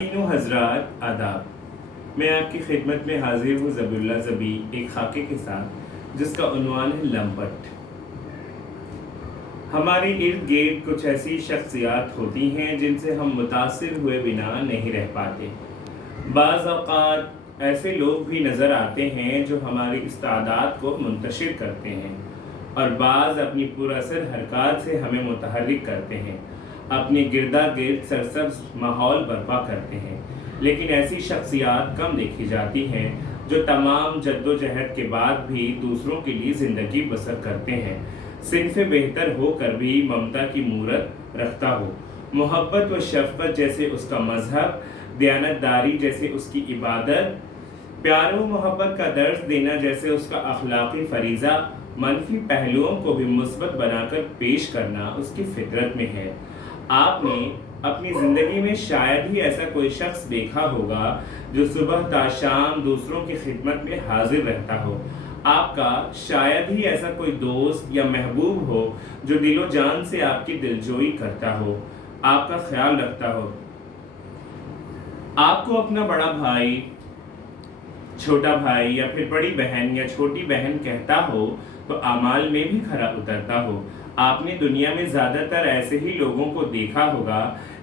तीनों हजरात आदाब। मैं आपकी खिदमत में हाजिर हूँ ज़बीउल्लाह ज़बी एक खाके के साथ जिसका उन्वान है लंपट। हमारे इर्द गिर्द कुछ ऐसी शख्सियात होती हैं जिनसे हम मुतासिर हुए बिना नहीं रह पाते। बाज़ औक़ात ऐसे लोग भी नज़र आते हैं जो हमारी इस्तादात को मुंतशिर करते हैं और बाज़ अपनी पुरअसर हरकत से हमें मुतहर्रिक करते हैं, अपने गिरदा गिर्द सरसब्ज़ माहौल बर्पा करते हैं। लेकिन ऐसी शख्सियात कम देखी जाती हैं जो तमाम जद्दोजहद के बाद भी दूसरों के लिए ज़िंदगी बसर करते हैं, सिन्फ़े बेहतर होकर भी ममता की मूरत रखता हो, मोहब्बत व शफ़क़त जैसे उसका मज़हब, दयानतदारी जैसे उसकी इबादत, प्यार व मोहब्बत का दर्स देना जैसे उसका अखलाक़ी फ़रीज़ा, मनफी पहलुओं को भी मुस्बत बनाकर पेश करना उसकी फितरत में है। आपने अपनी ज़िंदगी में शायद ही ऐसा कोई शख्स देखा होगा जो सुबह ता शाम दूसरों की खिदमत में हाजिर रहता हो। आपका शायद ही ऐसा कोई दोस्त या महबूब हो जो दिलो जान से आपकी दिलजोई करता हो, आपका ख्याल रखता हो। आपको अपना बड़ा भाई, छोटा भाई या फिर बड़ी बहन या छोटी बहन कहता हो तो अमाल में भी खरा उतरता हो। आपने दुनिया में ज़्यादातर ऐसे ही लोगों को देखा होगा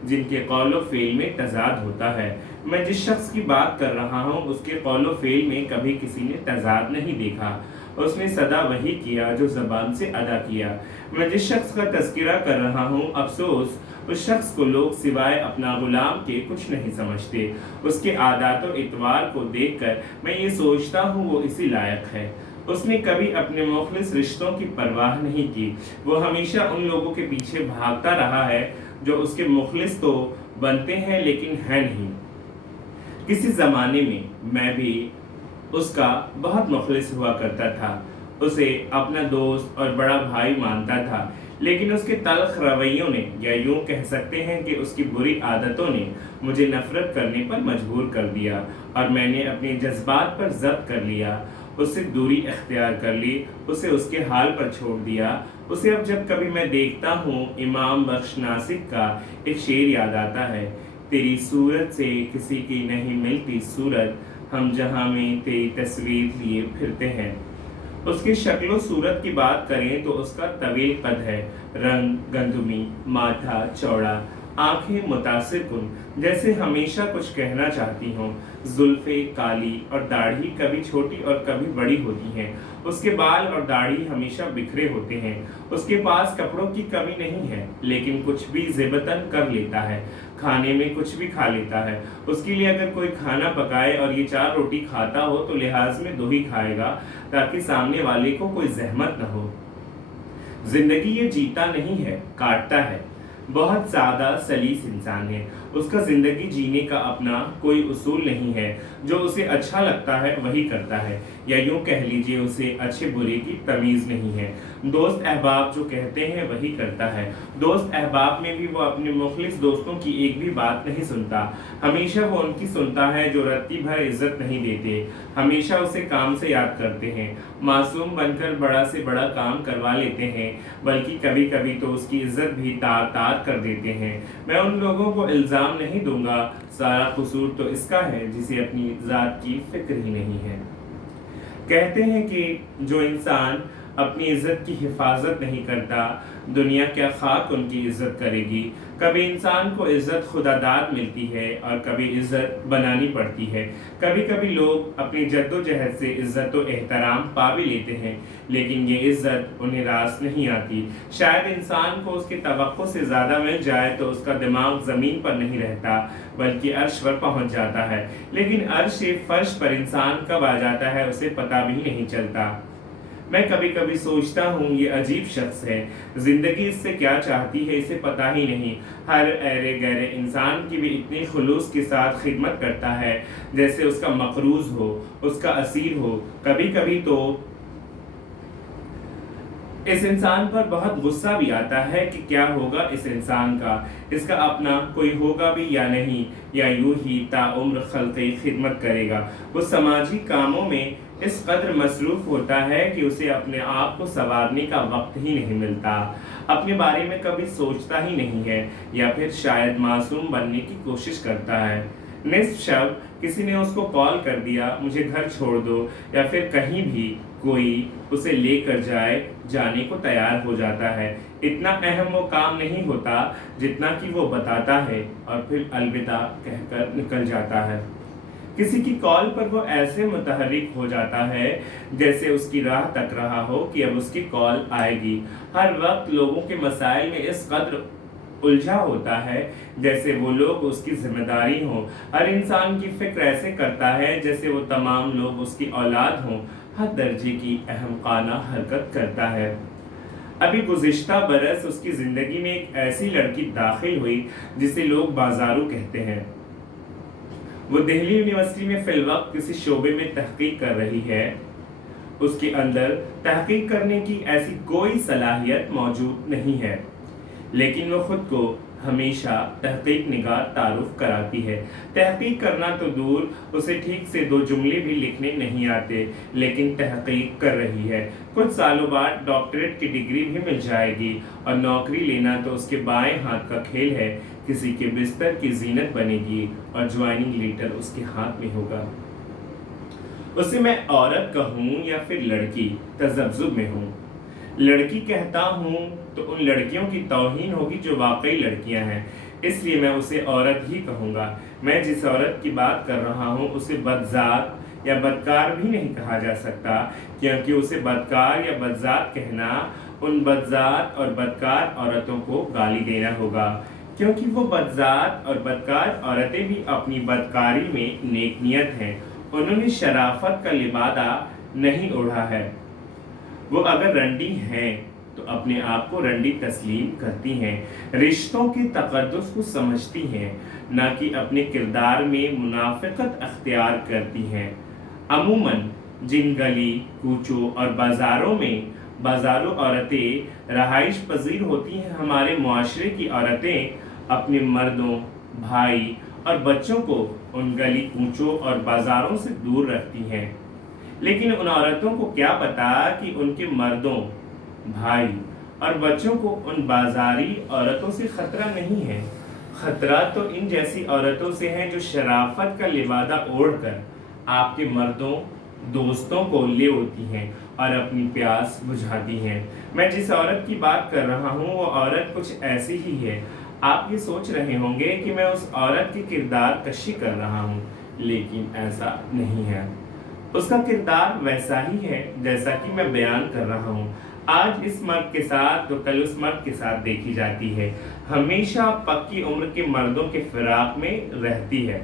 जिनके कौल व फ़ेल में तज़ाद होता है। मैं जिस शख्स की बात कर रहा हूँ उसके कौल व फ़ेल में कभी किसी ने तज़ाद नहीं देखा, उसने सदा वही किया जो ज़बान से अदा किया। मैं जिस शख्स का तज़किरा कर रहा हूँ अफसोस उस शख्स को लोग सिवाय अपना गुलाम के कुछ नहीं समझते। उसके आदात व इतवार को देखकर मैं ये सोचता हूँ वो इसी लायक है। उसने कभी अपने मुखलिस रिश्तों की परवाह नहीं की। वो हमेशा उन लोगों के पीछे भागता रहा है जो उसके मुखलिस तो बनते हैं लेकिन हैं नहीं। किसी ज़माने में मैं भी उसका बहुत मुखलिस हुआ करता था, उसे अपना दोस्त और बड़ा भाई मानता था, लेकिन उसके तल्ख रवैयों ने या यूँ कह सकते हैं कि उसकी बुरी आदतों ने मुझे नफ़रत करने पर मजबूर कर दिया और मैंने अपने जज्बात पर ज़ब्त कर लिया, उससे दूरी इख्तियार कर ली, उसे उसके हाल पर छोड़ दिया। उसे अब जब कभी मैं देखता हूँ इमाम बख्श नासिक का एक शेर याद आता है, तेरी सूरत से किसी की नहीं मिलती सूरत, हम जहाँ में तेरी तस्वीर लिए फिरते हैं। उसकी शक्ल सूरत की बात करें तो उसका तवील कद है, रंग गंदुमी, माथा चौड़ा, आंखें मुतासिर कुन, जैसे हमेशा कुछ कहना चाहती हों। जुल्फ़े काली और दाढ़ी कभी छोटी और कभी बड़ी होती हैं। उसके बाल और दाढ़ी हमेशा बिखरे होते हैं। उसके पास कपड़ों की कमी नहीं है, लेकिन कुछ भी ज़ेबतन कर लेता है, खाने में कुछ भी खा लेता है। उसके लिए अगर कोई खाना पकाए और ये 4 रोटी खाता हो तो लिहाज में 2 ही खाएगा ताकि सामने वाले को कोई जहमत न हो। जिंदगी ये जीता नहीं है, काटता है। बहुत ज़्यादा सलीस इंसान है। उसका ज़िंदगी जीने का अपना कोई उसूल नहीं है, जो उसे अच्छा लगता है वही करता है, या यूँ कह लीजिए उसे अच्छे बुरे की तमीज़ नहीं है। दोस्त अहबाब जो कहते हैं वही करता है। दोस्त अहबाब में भी वो अपने मुखलिस दोस्तों की एक भी बात नहीं सुनता। हमेशा वो उनकी सुनता है जो रत्ती भर इज्जत नहीं देते, हमेशा उसे काम से याद करते हैं, मासूम बनकर बड़ा से बड़ा काम करवा लेते हैं, बल्कि कभी कभी तो उसकी इज्जत भी तार तार कर देते हैं। मैं उन लोगों को इल्ज़ाम नहीं दूंगा, सारा कसूर तो इसका है जिसे अपनी ज़ात की फिक्र ही नहीं है। कहते हैं कि जो इंसान अपनी इज्जत की हिफाजत नहीं करता, दुनिया क्या खाक उनकी इज्जत करेगी। कभी इंसान को इज्जत खुदादाद मिलती है और कभी इज्जत बनानी पड़ती है। कभी कभी लोग अपनी जद्दोजहद से इज्जत व एहतराम पा भी लेते हैं, लेकिन ये इज्जत उन्हें रास नहीं आती। शायद इंसान को उसके तवक्को से ज़्यादा मिल जाए तो उसका दिमाग ज़मीन पर नहीं रहता बल्कि अर्श पर पहुंच जाता है, लेकिन अर्श से फर्श पर इंसान कब आ जाता है उसे पता भी नहीं चलता। मैं कभी कभी सोचता हूँ ये अजीब शख्स है, ज़िंदगी इससे क्या चाहती है इसे पता ही नहीं। हर ऐरे गैरे इंसान की भी इतनी खुलूस के साथ खिदमत करता है जैसे उसका मकरूज हो, उसका असीर हो। कभी कभी तो इस इंसान पर बहुत गुस्सा भी आता है कि क्या होगा इस इंसान का, इसका अपना कोई होगा भी या नहीं, या यूं ही ताउम्र खल्क़ी खिदमत करेगा। वो समाजी कामों में इस कदर मसरूफ़ होता है कि उसे अपने आप को संवारने का वक्त ही नहीं मिलता, अपने बारे में कभी सोचता ही नहीं है, या फिर शायद मासूम बनने की कोशिश करता है। निस्फ शब किसी ने उसको कॉल कर दिया, मुझे घर छोड़ दो, या फिर कहीं भी कोई उसे लेकर जाने को तैयार हो जाता है। इतना अहम वो काम नहीं होता जितना कि वो बताता है और फिर अलविदा कहकर निकल जाता है। किसी की कॉल पर वो ऐसे मुतहर्रिक हो जाता है जैसे उसकी राह तक रहा हो कि अब उसकी कॉल आएगी। हर वक्त लोगों के मसाइल में इस कदर उलझा होता है जैसे वो लोग उसकी जिम्मेदारी हों। हर इंसान की फिक्र ऐसे करता है जैसे वो तमाम लोग उसकी औलाद हों। हर दर्जे की अहमकाना हरकत करता है। अभी गुज़िश्ता बरस उसकी ज़िंदगी में एक ऐसी लड़की दाखिल हुई जिसे लोग बाजारू कहते हैं। वो दिल्ली यूनिवर्सिटी में फिलवक्त किसी शोबे में तहकीक कर रही है। उसके अंदर तहकीक करने की ऐसी कोई सलाहियत मौजूद नहीं है, लेकिन वो खुद को हमेशा तहकीक निगार तारुफ कराती है। तहकीक करना तो दूर, उसे ठीक से 2 जुमले भी लिखने नहीं आते, लेकिन तहकीक कर रही है। कुछ सालों बाद डॉक्टरेट की डिग्री भी मिल जाएगी और नौकरी लेना तो उसके बाएं हाथ का खेल है। किसी के बिस्तर की जीनत बनेगी और ज्वाइनिंग लेटर उसके हाथ में होगा। उसे मैं औरत कहूँ या फिर लड़की, तज़ब्ज़ुब में हूँ। लड़की कहता हूँ तो उन लड़कियों की तौहीन होगी जो वाकई लड़कियां हैं, इसलिए मैं उसे औरत ही कहूँगा। मैं जिस औरत की बात कर रहा हूँ उसे बदजात या बदकार भी नहीं कहा जा सकता, क्योंकि उसे बदकार या बदजात कहना उन बदजात और बदकार औरतों को गाली देना होगा, क्योंकि वो बदजात और बदकार औरतें भी अपनी बदकारी में नेक नियत हैं। उन्होंने शराफत का लिबादा नहीं ओढ़ा है। वो अगर रंडी हैं तो अपने आप को रंडी तस्लीम करती हैं, रिश्तों के तकद्दुस को समझती हैं, ना कि अपने किरदार में मुनाफिकत अख्तियार करती हैं। अमूमन जिन गली कूचों और बाजारों औरतें रहाइश पजीर होती हैं, हमारे मुआशरे की औरतें अपने मर्दों, भाई और बच्चों को उन गली कूचों और बाजारों से दूर रखती हैं। लेकिन उन औरतों को क्या पता कि उनके मर्दों, भाई और बच्चों को उन बाजारी औरतों से खतरा नहीं है। खतरा तो इन जैसी औरतों से है जो शराफत का लिबादा ओढ़कर आपके मर्दों, दोस्तों को ले होती हैं और अपनी प्यास बुझाती हैं। मैं जिस औरत की बात कर रहा हूँ वो औरत कुछ ऐसी ही है। आप ये सोच रहे होंगे कि मैं उस औरत की किरदार कशी कर रहा हूँ, लेकिन ऐसा नहीं है। उसका किरदार वैसा ही है जैसा कि मैं बयान कर रहा हूँ। आज इस मर्द के साथ तो कल उस मर्द के साथ देखी जाती है। हमेशा पक्की उम्र के मर्दों के फिराक में रहती है।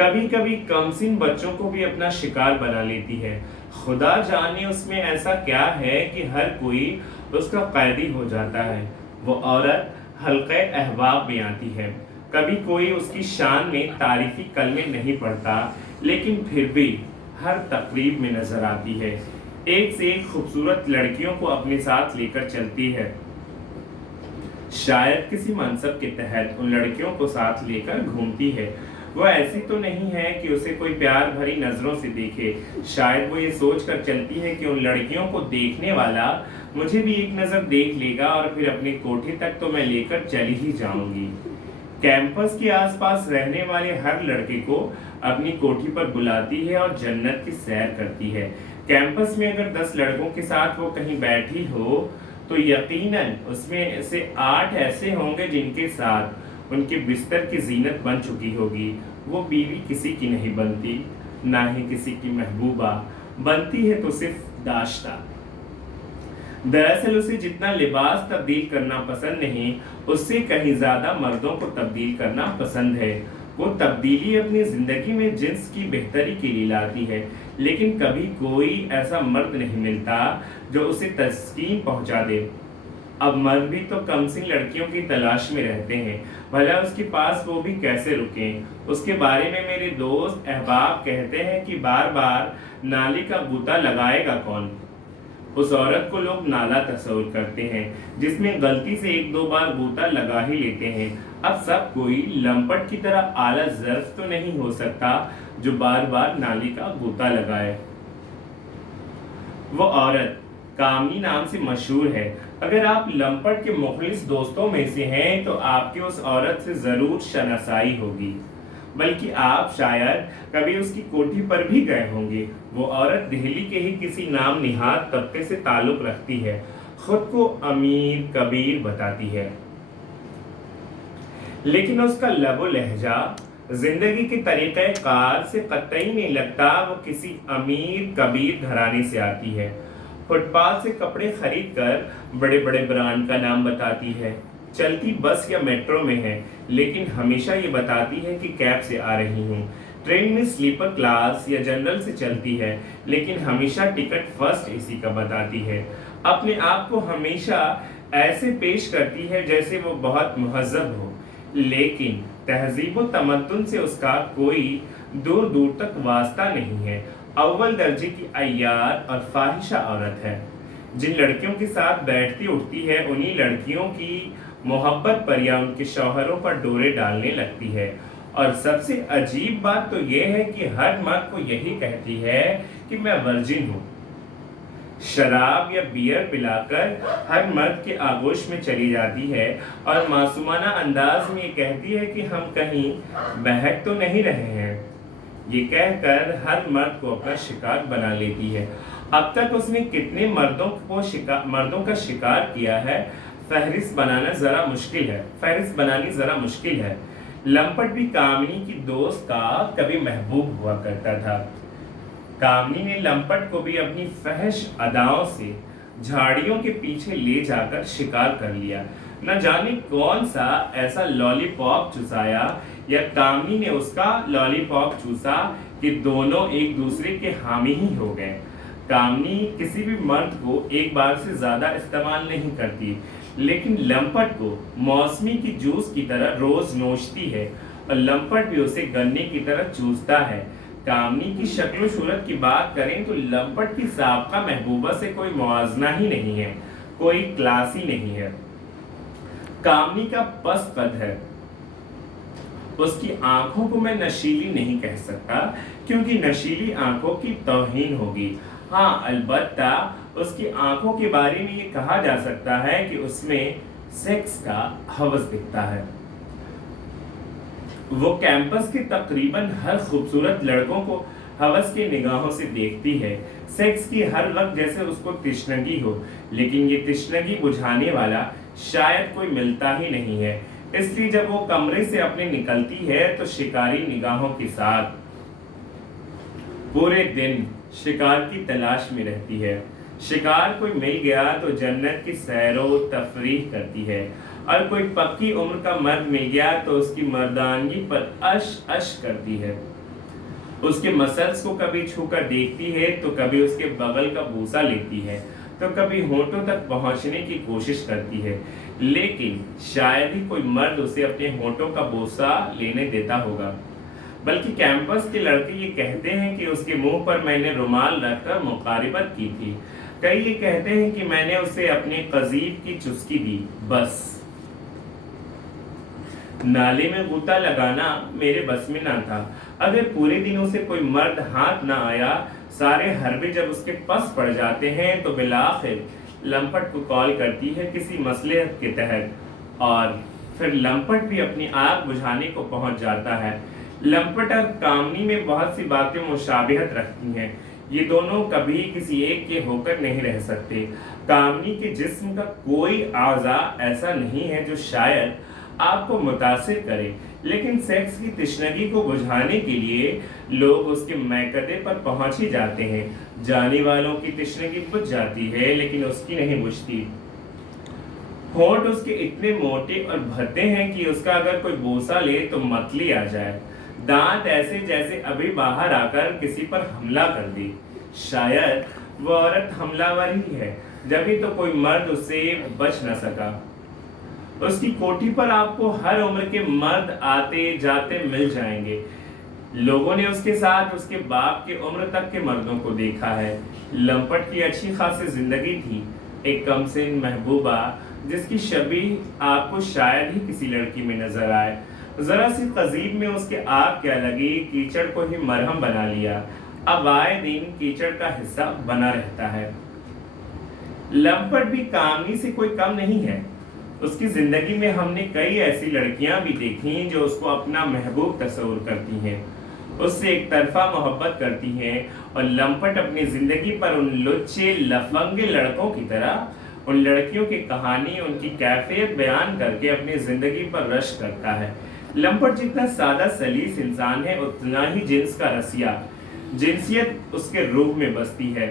कभी कभी कमसिन बच्चों को भी अपना शिकार बना लेती है। खुदा जाने उसमें ऐसा क्या है कि हर कोई उसका कैदी हो जाता है। वो औरत हल्के अहबाब में आती है। कभी कोई उसकी शान में तारीफी कलमे नहीं पढ़ता, लेकिन फिर भी हर तकरीब में नजर आती है। एक से एक खूबसूरत लड़कियों को अपने साथ लेकर चलती है। शायद किसी मनसब के तहत उन लड़कियों को साथ लेकर घूमती है। वो ऐसी तो नहीं है कि उसे कोई प्यार भरी नजरों से देखे। शायद वो ये सोच कर चलती है कि उन लड़कियों को देखने वाला मुझे भी एक नज़र देख लेगा और फिर अपने कोठे तक तो मैं लेकर चली ही जाऊंगी। कैंपस के आसपास रहने वाले हर लड़के को अपनी कोठी पर बुलाती है और जन्नत की सैर करती है। कैंपस में अगर 10 लड़कों के साथ वो कहीं बैठी हो तो यकीनन उसमें से 8 ऐसे होंगे जिनके साथ उनके बिस्तर की जीनत बन चुकी होगी। वो बीवी किसी की नहीं बनती, ना ही किसी की महबूबा, बनती है तो सिर्फ दाश्ता। दरअसल उसे जितना लिबास तब्दील करना पसंद नहीं, उससे कहीं ज्यादा मर्दों को तब्दील करना पसंद है। वो तब्दीली अपनी जिंदगी में जिन्स की बेहतरी के लिए लाती है, लेकिन कभी कोई ऐसा मर्द नहीं मिलता जो उसे तस्कीन पहुंचा दे। अब मर्द भी तो कमसिन लड़कियों की तलाश में रहते हैं, भला उसके पास वो भी कैसे रुकें। उसके बारे में मेरे दोस्त अहबाब कहते हैं कि बार बार नाले का बूता लगाएगा कौन। उस औरत को लोग नाला तस्वुर करते हैं जिसमें गलती से 1-2 बार बूता लगा ही लेते हैं। अब सब कोई लंपट की तरह आला ज़र्फ तो नहीं हो सकता जो बार बार नाली का बूता लगाए। वो औरत कामनी नाम से मशहूर है। اگر آپ لمپٹ کے مخلص دوستوں میں سے ہیں تو آپ کی اس عورت سے ضرور شناسائی ہوگی، بلکہ آپ شاید کبھی اس کی کوٹھی پر بھی گئے ہوں گے۔ وہ عورت دہلی کے ہی کسی نام نہاد طبقے سے تعلق رکھتی ہے، خود کو امیر کبیر بتاتی ہے، لیکن اس کا لب و لہجہ، زندگی کے طریقہ کار سے قطعی نہیں لگتا وہ کسی امیر کبیر گھرانے سے آتی ہے۔ فٹ پاتھ سے کپڑے خرید کر بڑے بڑے برانڈ کا نام بتاتی ہے، چلتی بس یا میٹرو میں ہے لیکن ہمیشہ یہ بتاتی ہے کہ کیب سے آ رہی ہوں، ٹرین میں سلیپر کلاس یا جنرل سے چلتی ہے لیکن ہمیشہ ٹکٹ فرسٹ اے سی کا بتاتی ہے، اپنے آپ کو ہمیشہ ایسے پیش کرتی ہے جیسے وہ بہت مہذب ہو، لیکن تہذیب و تمدن سے اس کا کوئی دور دور تک واسطہ نہیں ہے، اول درجے کی عیار اور فاحشہ عورت ہے۔ جن لڑکیوں کے ساتھ بیٹھتی اٹھتی ہے انہی لڑکیوں کی محبت پر یا ان کے شوہروں پر ڈورے ڈالنے لگتی ہے، اور سب سے عجیب بات تو یہ ہے کہ ہر مرد کو یہی کہتی ہے کہ میں ورجن ہوں۔ شراب یا بیئر پلا کر ہر مرد کے آغوش میں چلی جاتی ہے اور معصومانہ انداز میں یہ کہتی ہے کہ ہم کہیں بہک تو نہیں رہے ہیں، یہ کہہ کر ہر مرد کو اپنا شکار بنا لیتی ہے۔ اب تک اس نے کتنے مردوں کا شکار کیا ہے، فہرست بنانی ذرا مشکل ہے۔ لمپٹ بھی کامنی کی دوست کا کبھی محبوب ہوا کرتا تھا۔ کامنی نے لمپٹ کو بھی اپنی فحش اداؤں سے جھاڑیوں کے پیچھے لے جا کر شکار کر لیا، نہ جانے کون سا ایسا لالی پاپ چسایا یا کامنی نے اس کا لالی پاپ چوسا کہ دونوں ایک دوسرے کے حامی ہی ہو گئے۔ کامنی کسی بھی مرد کو ایک بار سے زیادہ استعمال نہیں کرتی، لیکن لمپٹ کو موسمی کی جوس کی طرح روز نوچتی ہے اور لمپٹ بھی اسے گنے کی طرح چوستا ہے۔ کامنی کی شکل و صورت کی بات کریں تو لمپٹ کی سابقہ محبوبہ سے کوئی موازنہ ہی نہیں ہے، کوئی کلاس ہی نہیں ہے۔ کامنی کا پست قد ہے، اس کی آنکھوں کو میں نشیلی نہیں کہہ سکتا کیونکہ نشیلی آنکھوں کی توہین ہوگی، ہاں البتہ اس کی آنکھوں کے بارے میں یہ کہا جا سکتا ہے کہ اس میں سیکس کا ہوس دکھتا ہے۔ وہ کیمپس کے تقریباً ہر خوبصورت لڑکوں کو ہوس کی نگاہوں سے دیکھتی ہے، سیکس کی ہر وقت جیسے اس کو تشنگی ہو، لیکن یہ تشنگی بجھانے والا شاید کوئی ملتا ہی نہیں ہے، اس لیے جب وہ کمرے سے اپنے نکلتی ہے تو شکاری نگاہوں کے ساتھ پورے دن شکار کی تلاش میں رہتی ہے۔ شکار کوئی مل گیا تو جنت کی سیر و تفریح کرتی ہے، اور کوئی پکی عمر کا مرد مل گیا تو اس کی مردانگی پر اش اش کرتی ہے، اس کے مسلس کو کبھی چھو کر دیکھتی ہے تو کبھی اس کے بغل کا بوسہ لیتی ہے تو کبھی ہونٹوں تک پہنچنے کی کوشش کرتی ہے، لیکن شاید ہی کوئی مرد اسے اپنے ہونٹوں کا بوسہ لینے دیتا ہوگا، بلکہ کیمپس کے لڑکے یہ کہتے ہیں کہ اس کے منہ پر میں نے رومال رکھ کر مقاربت کی تھی، کئی یہ کہتے ہیں کہ میں نے اسے اپنے قضیب کی چسکی دی، بس نالے میں غوطہ لگانا میرے بس میں نہ تھا۔ اگر پورے دن اسے کوئی مرد ہاتھ نہ آیا، سارے حربے جب اس کے پس پڑ جاتے ہیں تو بالآخر لمپٹ کو کال کرتی ہے کسی مصلحت کے تحت، اور پھر لمپٹ بھی اپنی آگ بجھانے کو پہنچ جاتا ہے۔ لمپٹ اور کامنی میں بہت سی باتیں مشابہت رکھتی ہیں، یہ دونوں کبھی کسی ایک کے ہو کر نہیں رہ سکتے۔ کامنی کے جسم کا کوئی اعضاء ایسا نہیں ہے جو شاید آپ کو متاثر کرے، لیکن سیکس کی تشنگی کو بجھانے کے لیے لوگ اس کے میکدے پر پہنچ ہی جاتے ہیں۔ جانے والوں کی تشنگی بجھ جاتی ہے لیکن اس کی نہیں بجھتی۔ ہونٹ اس کے اتنے موٹے اور بھدے ہیں کہ اس کا اگر کوئی بوسہ لے تو متلی آ جائے، دانت ایسے جیسے ابھی باہر آ کر کسی پر حملہ کر دی۔ شاید وہ عورت حملہ ور ہی ہے، جبھی تو کوئی مرد اس سے بچ نہ سکا۔ اس کی کوٹھی پر آپ کو ہر عمر کے مرد آتے جاتے مل جائیں گے، لوگوں نے اس کے ساتھ اس کے باپ کے عمر تک کے مردوں کو دیکھا ہے۔ لمپٹ کی اچھی خاصی زندگی تھی، ایک کم سن محبوبہ جس کی شبیہ آپ کو شاید ہی کسی لڑکی میں نظر آئے، ذرا سی قضیب میں اس کے آگ کیا لگی، کیچڑ کو ہی مرہم بنا لیا، اب آئے دن کیچڑ کا حصہ بنا رہتا ہے۔ लंपट भी कामनी से कोई कम नहीं है। उसकी जिंदगी में हमने कई ऐसी लड़कियां भी देखी जो उसको अपना महबूब तस्वुर करती हैं, उससे एक तरफा मोहब्बत करती हैं, और लंपट अपनी जिंदगी पर उन लुच्चे लफंगे लड़कों की तरह उन लड़कियों की कहानी, उनकी कैफियत बयान करके अपनी जिंदगी पर रश करता है। लंपट जितना सादा सलीस इंसान है, उतना ही जिन्स का रसिया, जिनसियत उसके रूह में बसती है।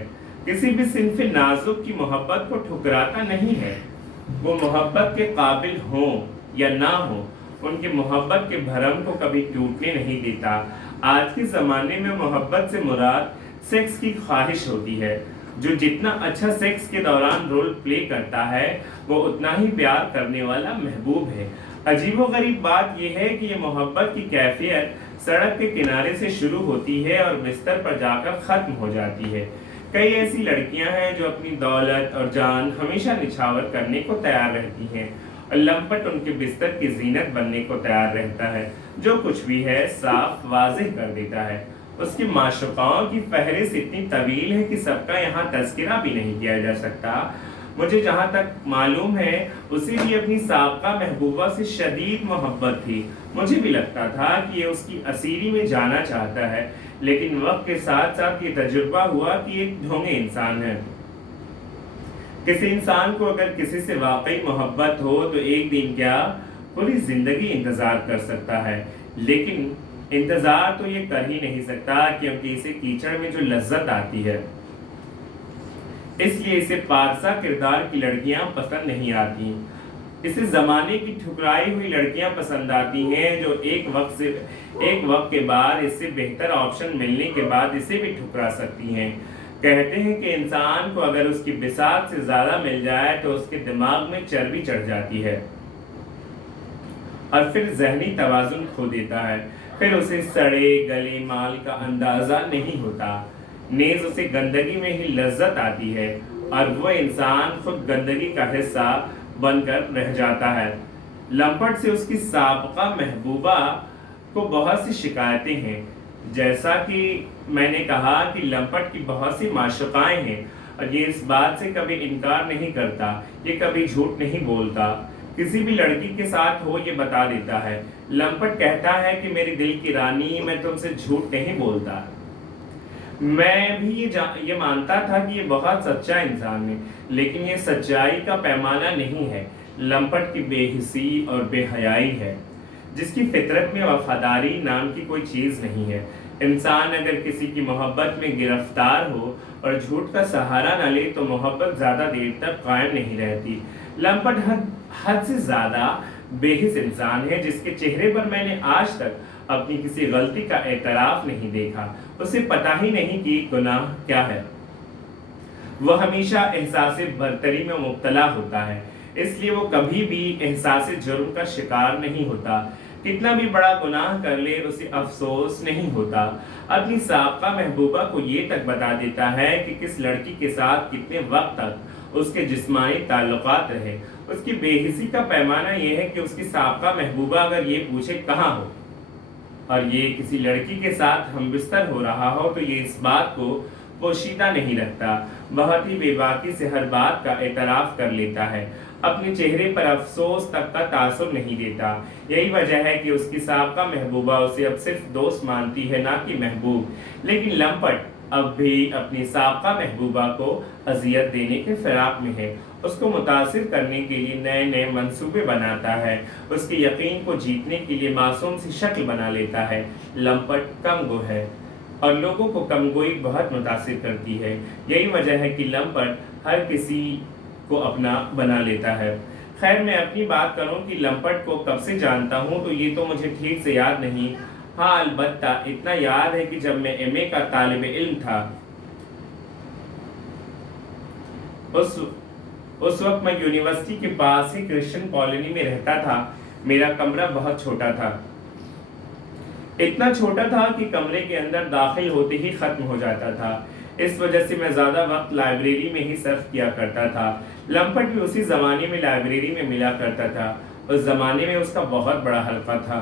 किसी भी सिन्फ नाजुक की मोहब्बत को ठुकराता नहीं है। वो मोहब्बत के काबिल हो या ना हो, उनकी मोहब्बत के भरम को कभी टूटने नहीं देता। आज के ज़माने में मोहब्बत से मुराद सेक्स की ख्वाहिश होती है। जो जितना अच्छा सेक्स के दौरान रोल प्ले करता है, वो उतना ही प्यार करने वाला महबूब है। अजीबोगरीब बात यह है कि ये मोहब्बत की कैफियत सड़क के किनारे से शुरू होती है और बिस्तर पर जाकर ख़त्म हो जाती है। कई ऐसी लड़कियां हैं जो अपनी दौलत और जान हमेशा निछावर करने को तैयार रहती हैं, और लंपट उनके बिस्तर की जीनत बनने को तैयार रहता है। जो कुछ भी है साफ वाज़ेह कर देता है। उसकी माशूकाओं की फहरिस्त इतनी तवील है कि सबका यहाँ तज़किरा भी नहीं किया जा सकता। मुझे जहाँ तक मालूम है, उसे भी अपनी साबका महबूबा से शदीद मोहब्बत थी। मुझे भी लगता था कि ये उसकी असीरी में जाना चाहता है, लेकिन वक्त के साथ साथ ये तजुर्बा हुआ कि एक ढोंगे इंसान है। किसी इंसान को अगर किसी से वाकई मोहब्बत हो तो एक दिन क्या पूरी जिंदगी इंतजार कर सकता है, लेकिन इंतजार तो ये कर ही नहीं सकता, क्योंकि इसे कीचड़ में जो लज्जत आती है, इसलिए इसे पारसा किरदार की लड़कियां पसंद नहीं आती। इसे जमाने की ठुकराई हुई लड़कियां पसंद आती हैं, जो एक वक्त के बाद इससे बेहतर ऑप्शन मिलने के बाद इसे भी ठुकरा सकती हैं। कहते हैं कि इंसान को अगर उसकी बिसात से ज्यादा मिल जाए तो उसके दिमाग में चर्बी चढ़ जाती है और फिर जहनी तवाजुन खो देता है। फिर उसे सड़े गले माल का अंदाजा नहीं होता, नेज उसे गंदगी में ही लज्जत आती है और वो इंसान खुद गंदगी का हिस्सा बनकर रह जाता है। लंपट से उसकी साबका महबूबा को बहुत सी शिकायतें हैं। जैसा कि मैंने कहा कि लंपट की बहुत सी माशुकाएं हैं और ये इस बात से कभी इनकार नहीं करता, ये कभी झूठ नहीं बोलता। किसी भी लड़की के साथ हो ये बता देता है। लंपट कहता है कि मेरी दिल की रानी, मैं तुमसे झूठ नहीं बोलता। मैं भी ये मानता था कि ये बहुत सच्चा इंसान है, लेकिन ये सच्चाई का पैमाना नहीं है, लंपट की बेहिसी और बेहयाई है, जिसकी फितरत में वफादारी नाम की कोई चीज़ नहीं है। इंसान अगर किसी की मोहब्बत में गिरफ्तार हो और झूठ का सहारा न ले तो मोहब्बत ज़्यादा देर तक कायम नहीं रहती। लंपट हद से ज़्यादा बेहिस इंसान है, जिसके चेहरे पर मैंने आज तक अपनी किसी गलती का एतराफ़ नहीं देखा। उसे पता ही नहीं कि गुनाह क्या है। वह हमेशा एहसास बरतरी में मुब्तला होता है, इसलिए वो कभी भी एहसास जुर्म का शिकार नहीं होता। कितना भी बड़ा गुनाह कर ले उसे अफसोस नहीं होता। अपनी साबका महबूबा को ये तक बता देता है कि किस लड़की के साथ कितने वक्त तक उसके जिस्मानी ताल्लुकात रहे। उसकी बेहिसी का पैमाना यह है कि उसकी साबका महबूबा अगर ये पूछे कहाँ हो और ये किसी लड़की के साथ हम बिस्तर हो रहा हो तो ये इस बात को पोशीदा नहीं रखता, बहुत ही बेबाकी से हर बात का एतराफ़ कर लेता है। अपने चेहरे पर अफसोस तक का तासुर नहीं देता। यही वजह है कि उसकी साबका महबूबा उसे अब सिर्फ दोस्त मानती है, ना कि महबूब। लेकिन लंपट अब भी अपनी साबका महबूबा को अजियत देने के फिराक में है। उसको मुतासिर करने के लिए नए नए मंसूबे बनाता है, उसके यकीन को जीतने के लिए मासूम सी शक्ल बना लेता है। लंपट कमगो है और लोगों को कमगोई बहुत मुतासिर करती है। यही वजह है कि लंपट हर किसी को अपना बना लेता है। खैर, मैं अपनी बात करूं कि लंपट को कब से जानता हूं तो ये तो मुझे ठीक से याद नहीं। हाँ, अलबत्ता इतना याद है कि जब मैं एमए का तालिब इल्म था उस वक्त मैं यूनिवर्सिटी के पास ही क्रिश्चियन कॉलोनी में रहता था। मेरा कमरा बहुत छोटा था, इतना छोटा था कि कमरे के अंदर दाखिल होते ही खत्म हो जाता था। इस वजह से मैं ज़्यादा वक्त लाइब्रेरी में ही सर्फ किया करता था। लंपट भी उसी ज़माने में लाइब्रेरी में मिला करता था। उस ज़माने में उसका बहुत बड़ा हल्का था।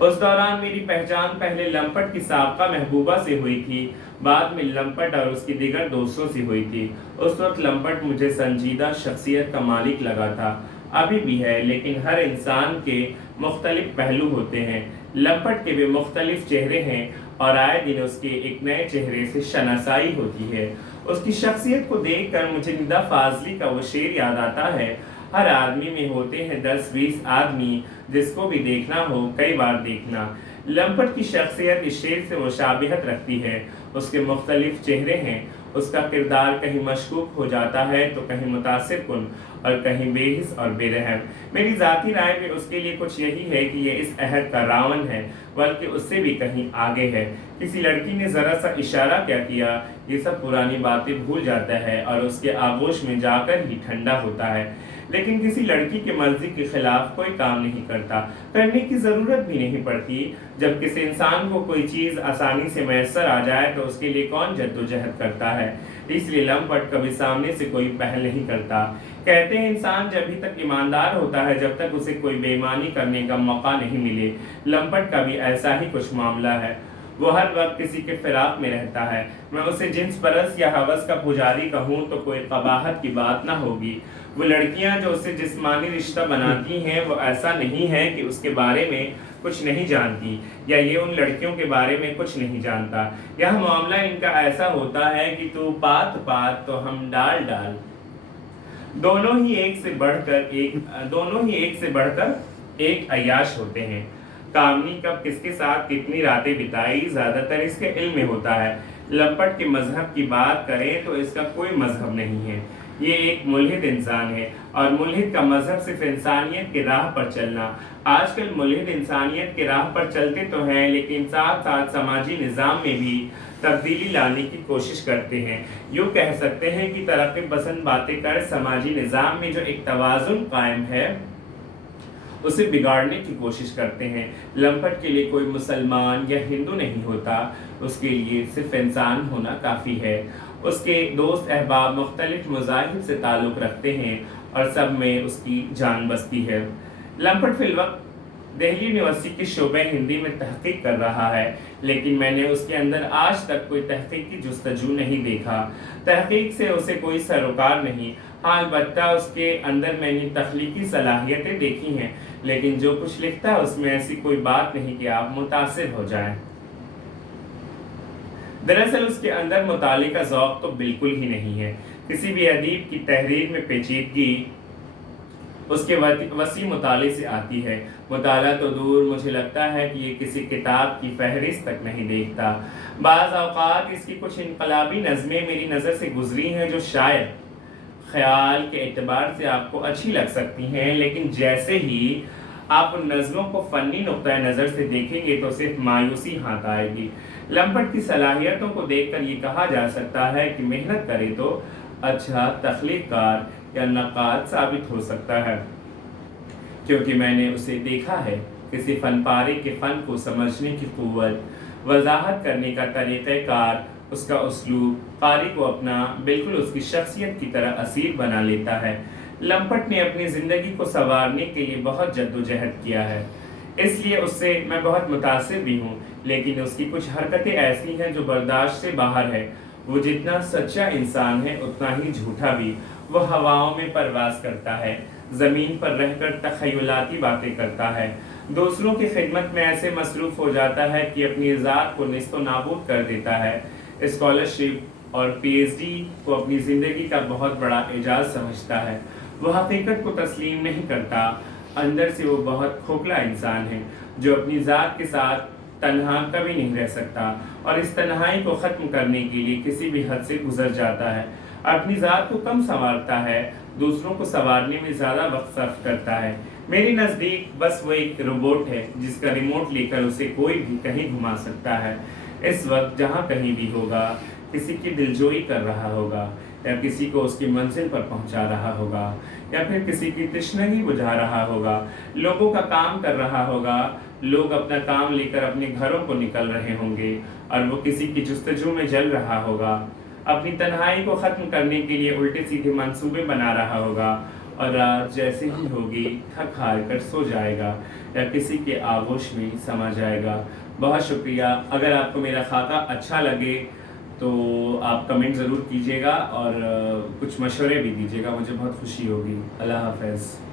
उस दौरान मेरी पहचान पहले लंपट की साबका महबूबा से हुई थी, बाद में लंपट और उसकी दीगर दोस्तों से हुई थी। उस वक्त लंपट मुझे संजीदा शख्सियत का मालिक लगा था, अभी भी है, लेकिन हर इंसान के मुख्तलिफ पहलू होते हैं। लंपट के भी मुख्तलिफ चेहरे हैं और आए दिन उसके एक नए चेहरे से शनासाई होती है। उसकी शख्सियत को देखकर मुझे निदा फाजली का वो शेर याद आता है, हर आदमी में होते हैं 10-20 आदमी, जिसको भी देखना हो कई बार देखना। लंपट की शख्सियत इस शेर से मुशाबिहत रखती है। उसके मुख्तलिफ चेहरे हैं, उसका किरदार कहीं मशकूक हो जाता है तो कहीं मुतासिर कुन और कहीं बेहिस और बेरहम। मेरी ज़ाती राय में उसके लिए कुछ यही है कि ये इस अहद का रावण है, बल्कि उससे भी कहीं आगे है। किसी लड़की ने ज़रा सा इशारा क्या किया, ये सब पुरानी बातें भूल जाता है और उसके आगोश में जाकर ही ठंडा होता है। लेकिन किसी लड़की की मर्जी के खिलाफ कोई काम नहीं करता, करने की ज़रूरत भी नहीं पड़ती। जब किसी इंसान को कोई चीज़ आसानी से मैसर आ जाए तो उसके लिए कौन जद्दोजहद करता है। इसलिए लंपट कभी सामने से कोई पहल नहीं करता। कहते हैं इंसान जब तक ईमानदार होता है जब तक उसे कोई बेईमानी करने का मौका नहीं मिले। लंपट का भी ऐसा ही कुछ मामला है। वो हर वक्त किसी के फिराक में रहता है। मैं उसे जिन्स परस या हवस का पुजारी कहूँ तो कोई कबाहत की बात ना होगी। वो लड़कियां जो उससे जिस्मानी रिश्ता बनाती हैं वो ऐसा नहीं है कि उसके बारे में कुछ नहीं जानती या ये उन लड़कियों के बारे में कुछ नहीं जानता। यह मामला इनका ऐसा होता है कि तू पात पात तो हम डाल डाल। दोनों ही एक से बढ़कर एक अय्याश होते हैं। कामनी कब किसके साथ कितनी रातें बिताई ज्यादातर इसके इल्म में होता है। लंपट के मजहब की बात करें तो इसका कोई मजहब नहीं है। ये एक मुल्हिद इंसान है और मुल्हिद का मजहब सिर्फ इंसानियत की राह पर चलना। आजकल मुल्हिद इंसानियत की राह पर चलते तो हैं लेकिन साथ साथ समाजी निज़ाम में भी तब्दीली लाने की कोशिश करते हैं। यूँ कह सकते हैं कि तरक्की पसंद बातें कर समाजी निज़ाम में जो एक तवाज़ुन कायम है उसे बिगाड़ने की कोशिश करते हैं। लंपट के लिए कोई मुसलमान या हिंदू नहीं होता, उसके लिए सिर्फ इंसान होना काफ़ी है। उसके दोस्त अहबाब मुख्तलिफ मज़ाहिब से ताल्लुक़ रखते हैं और सब में उसकी जान बसती है। लंपट फिलवक्त दिल्ली यूनिवर्सिटी के शोबे हिंदी में तहक़ीक़ कर रहा है, लेकिन मैंने उसके अंदर आज तक कोई तहक़ीक़ की जुस्तजू नहीं देखा। तहक़ीक़ से उसे कोई सरोकार नहीं। हाँ, अलबत्ता उसके अंदर मैंने तख्लीकी सलाहियतें देखी हैं, लेकिन जो कुछ लिखता है उसमें ऐसी कोई बात नहीं कि आप मुतासिर हो जाएं। दरअसल उसके अंदर मुताले का ज़ौक़ तो बिल्कुल ही नहीं है। किसी भी अदीब की तहरीर में पेचीदगी उसके वसी मुताले से आती है। मुताला तो दूर, मुझे लगता है कि ये किसी किताब की फहरिस्त तक नहीं देखता। बाज़ औक़ात इसकी कुछ इनकलाबी नज़में मेरी नज़र से गुजरी हैं जो शायद ख़याल के एतबार से आपको अच्छी लग सकती हैं, लेकिन जैसे ही आप उन नज़मों को फ़नी नुक्ता नज़र से देखेंगे तो सिर्फ मायूसी हाथ आएगी। लंपट की सलाहियतों को देखकर ये कहा जा सकता है कि मेहनत करे तो अच्छा तख्लीक़कार या नक़ाद साबित हो सकता है, क्योंकि मैंने उसे देखा है। किसी फ़नपारे के फ़न को समझने की क़ुव्वत, वज़ाहत करने का तरीक़ेकार, उसका उसलूब क़ारी को अपना बिल्कुल उसकी शख्सियत की तरह असीर बना लेता है। लंपट ने अपनी ज़िंदगी को संवारने के लिए बहुत जद्दोजहद किया है, इसलिए उससे मैं बहुत मुतासिर भी हूँ, लेकिन उसकी कुछ हरकतें ऐसी हैं जो बर्दाश्त से बाहर है। वो जितना सच्चा इंसान है उतना ही झूठा भी। वो हवाओं में परवास करता है, ज़मीन पर रहकर तख़य्युलाती बातें करता है, दूसरों की खिदमत में ऐसे मसरूफ़ हो जाता है कि अपनी ज़ात को निस्तो नाबूद कर देता है। स्कॉलरशिप और पीएचडी को अपनी ज़िंदगी का बहुत बड़ा एजाज़ समझता है। वो हकीकत को तस्लीम नहीं करता। अंदर से वो बहुत खोखला इंसान है जो अपनी ज़ात के साथ तन्हा कभी नहीं रह सकता और इस तन्हाई को ख़त्म करने के लिए किसी भी हद से गुजर जाता है। अपनी ज़ात को कम संवारता है, दूसरों को संवारने में ज़्यादा वक्त सर्फ करता है। मेरे नज़दीक बस वो एक रोबोट है जिसका रिमोट लेकर उसे कोई भी कहीं घुमा सकता है। इस वक्त जहाँ कहीं भी होगा, किसी की दिलजोई कर रहा होगा या किसी को उसकी मंजिल पर पहुंचा रहा होगा या फिर किसी की तृष्णगी बुझा रहा होगा, लोगों का काम कर रहा होगा। लोग अपना काम लेकर अपने घरों को निकल रहे होंगे और वो किसी की जुस्तजू में जल रहा होगा। अपनी तन्हाई को ख़त्म करने के लिए उल्टे सीधे मंसूबे बना रहा होगा। اور رات جیسے ہی ہوگی تھک ہار کر سو جائے گا یا کسی کے آغوش میں سما جائے گا۔ بہت شکریہ۔ اگر آپ کو میرا خاکہ اچھا لگے تو آپ کمنٹ ضرور کیجیے گا اور کچھ مشورے بھی دیجیے گا، مجھے بہت خوشی ہوگی۔ اللہ حافظ۔